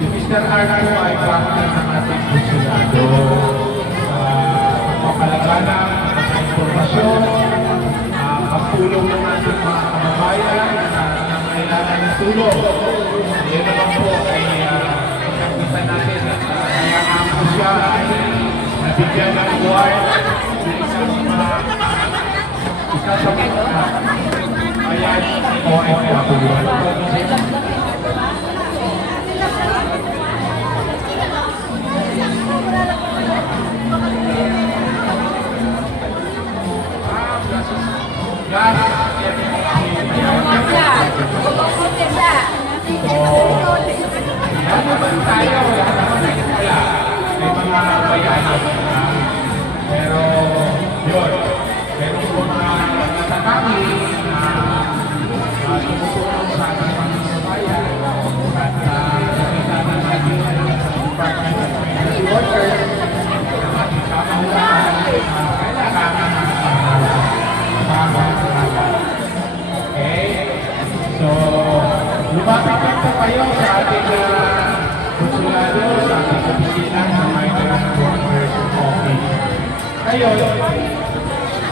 Mr. Arno ay partner ng ating konsulado sa pagpapalaganan ng impormasyon, pagtulong ng ating mga kababayan na nangailangan ng tulong. Yan naman po ay pagkakitan natin at kaya nga po siya ay nabigyan ng award ng isa sa mga ayan OFW. Pero yun, meron po mga natatami na tumutulong sa ating pangsabayan at nakita na natin sa Department of Community Workers na ating kamahulaan kailangan okay? So, lumapit po kayo sa ating konsulado, sa ating opisina ng Migrant Workers Office. Ngayon,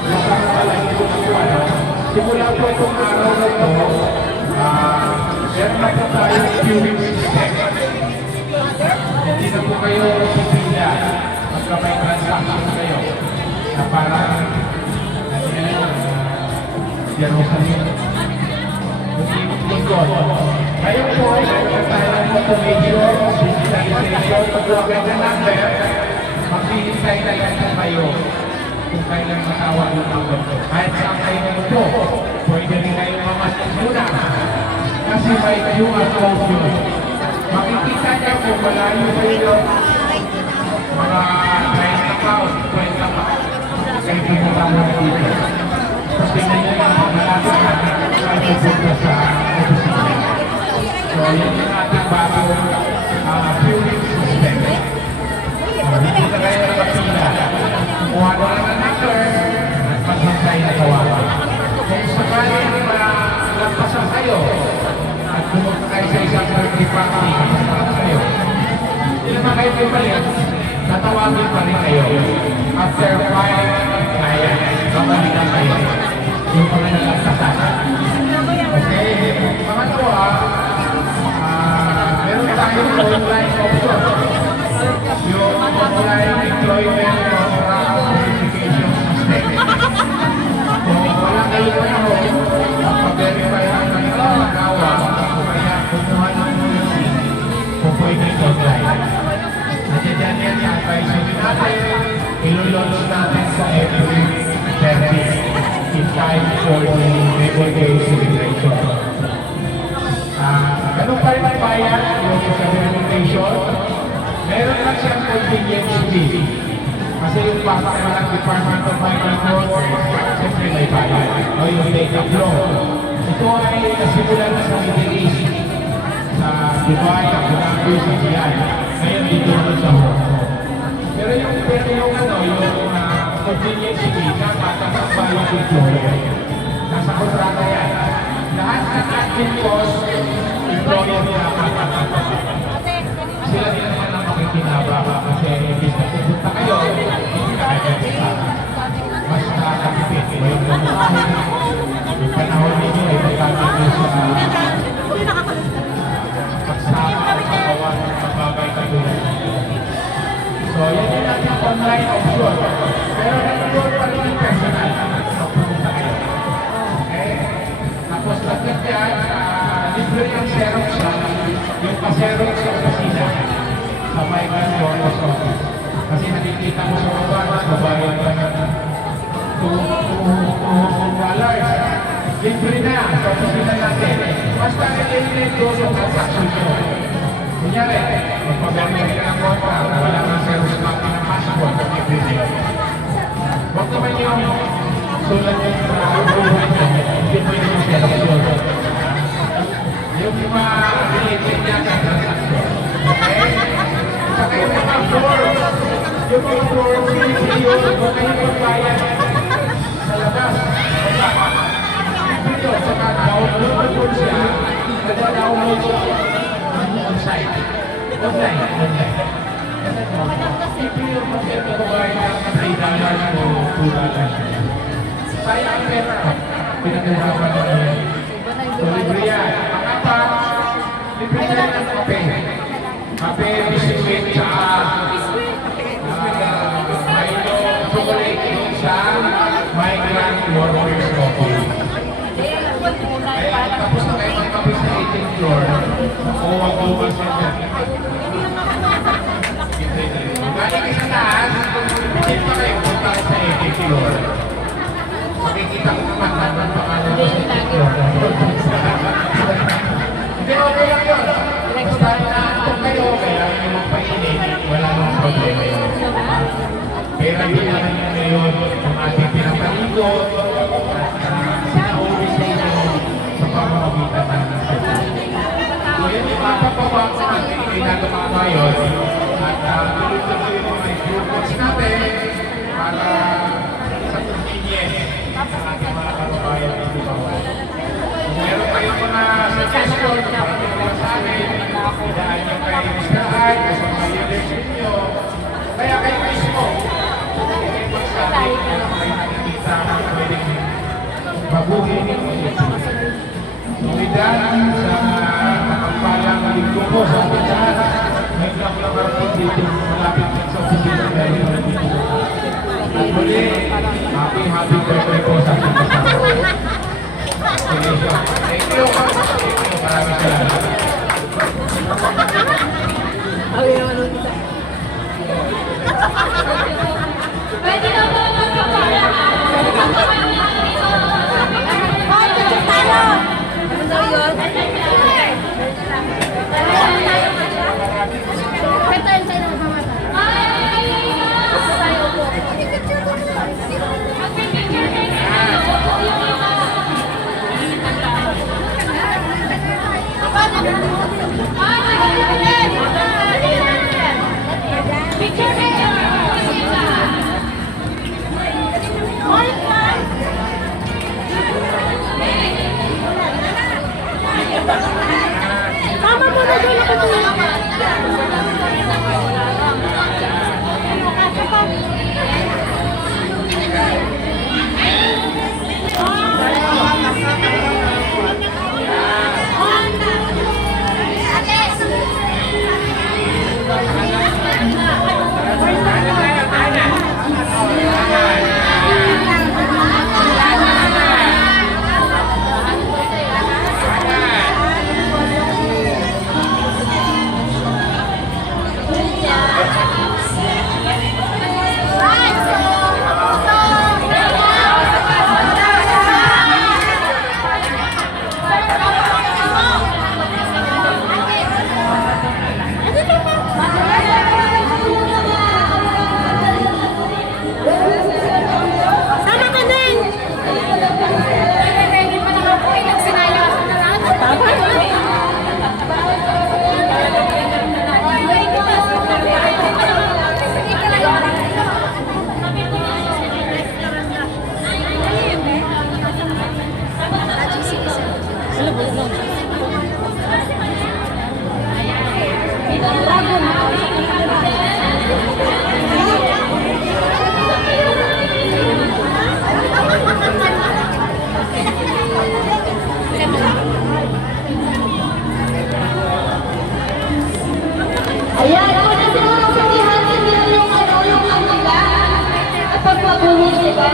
magkakalalagin po na po simula po itong araw na ito, meron na po tayong queuing system. Hindi na po kayo pipila pagka may transaction kayo na parang Jerusalem. Ngayon po, meron tayo ng automation, digitalization, pag-login na number, maghihintay tayo kayo kung kailan matawag yung number. Kahit saan kayo naman po, pwede rin kayo mamasas muna. Kasi may QR code yun. Makikita niya kung malayo kayo mga trying account, pwede pa. Kayo pinatawag dito. Kasi ngayon yung malapit natin ay pupunta sa opisina. So, yun yung ating bagong queuing system. Hindi na kayo nakapila. Kumuha na lang ang number at maghintay na kawawa. Kung sakali malampasan kayo at pumunta kayo sa isang birthday party para kayo, hindi naman kayo pipalit, tatawagin pa rin kayo. After 5, kaya, babalikan kayo. Yung mga nagkasasasa. Okay, pangalawa, meron tayong online option. Yung online employment verification system. Kung wala kayo panahon, pag-verify ang kanilang magawa, kaya kumuha ng policy kung pwede online. Nandiyan yan sa advisory natin, ilulolo natin sa every service in time for the verification. Ganun pa rin ang bayan, yung sa verification, meron lang siyang convenience fee. Kasi yung baka naman ng Department of Migrant Workers, siyempre may bayan. O yung data flow. Ito ay nasimulan na sa Middle East, sa Dubai, Abu Dhabi, sa Riyadh. Ngayon dito sa Hong Kong. Pero yung convenience fee na matatambay yung employer. Nasa kontrata yan. Lahat ng admin cost, employer na matatambay. Sila din naman ang makikinaba kasi imbis na pupunta kayo, hindi na kayo pupunta. Mas nakakapipit. Yung panahon ninyo ay pagkakit sa pagsama at pagawa ng mababay katulad. So, yan yung natin online option. Pero nag-work pa rin yung personal. Pupunta kayo. Okay? Tapos lagat yan, libre yung xerox siya, yung pa-xerox sa opisina sa Migrant Workers Office. Kasi nakikita mo sa baba, babayad ka na $2. Libre na sa opisina natin. Basta nililid doon yung transaction ko. Kunyari, magpagaling ka ng kontra, wala nang service copy ng passport, everything. Huwag naman yung sulat yung buhay niya, hindi mo yung servisyon. Yung mga related niya sa transaction. Okay? Saka yung mga form, yung mga form, huwag kayong magbayad sa labas. Video, saka download mo siya, nag-download mo on-site. Online. CPU mag-provide ng $3 o $2. Sayang ang pera. Pinag-usapan namin. So, libre yan. Pang-apat, libre na ng kape. Kape, biscuit, tsaka Milo, chocolate sa migrant workers coffee. Kaya tapos na kayo magkape sa 18th floor, makuha-kuha siya dyan. Galing kayo sa taas, hindi pa kayo punta sa 18th floor. Makikita ko naman ang pangalan sa 18th floor. Hindi, okay lang yun. Basta naantok kayo, kailangan nyo magpainit, wala nang problema yun. Pero yun naman yun ngayon, yung ating pinapaligot, at sinauli sa inyo sa pamamagitan ng so yun yung mapapabak sa ating ginagawa ngayon at tuloy-tuloy yung mga improvements natin para sa convenience sa ating mga kababayan ng Bukawan. Kung meron kayong mga suggestion para tuloy sa amin, dahil yung kayo Mr. Art, sa mga leadership nyo, kaya kayo mismo, kayo magsabi na kayo nakikita ang pwedeng baguhin yung Nulidan sa makampalang linggo po sa ating lahat. May nakakarating dito malapit sa opisina dahil nandito. At muli, happy birthday po sa ating kasama. Thank you. Maraming salamat. Pwede na po magkapara. Tama mo na doon ako doon. Ayan, ako na siguro sa ihatid nila yung ano, yung amiga at pagpabuhos, diba?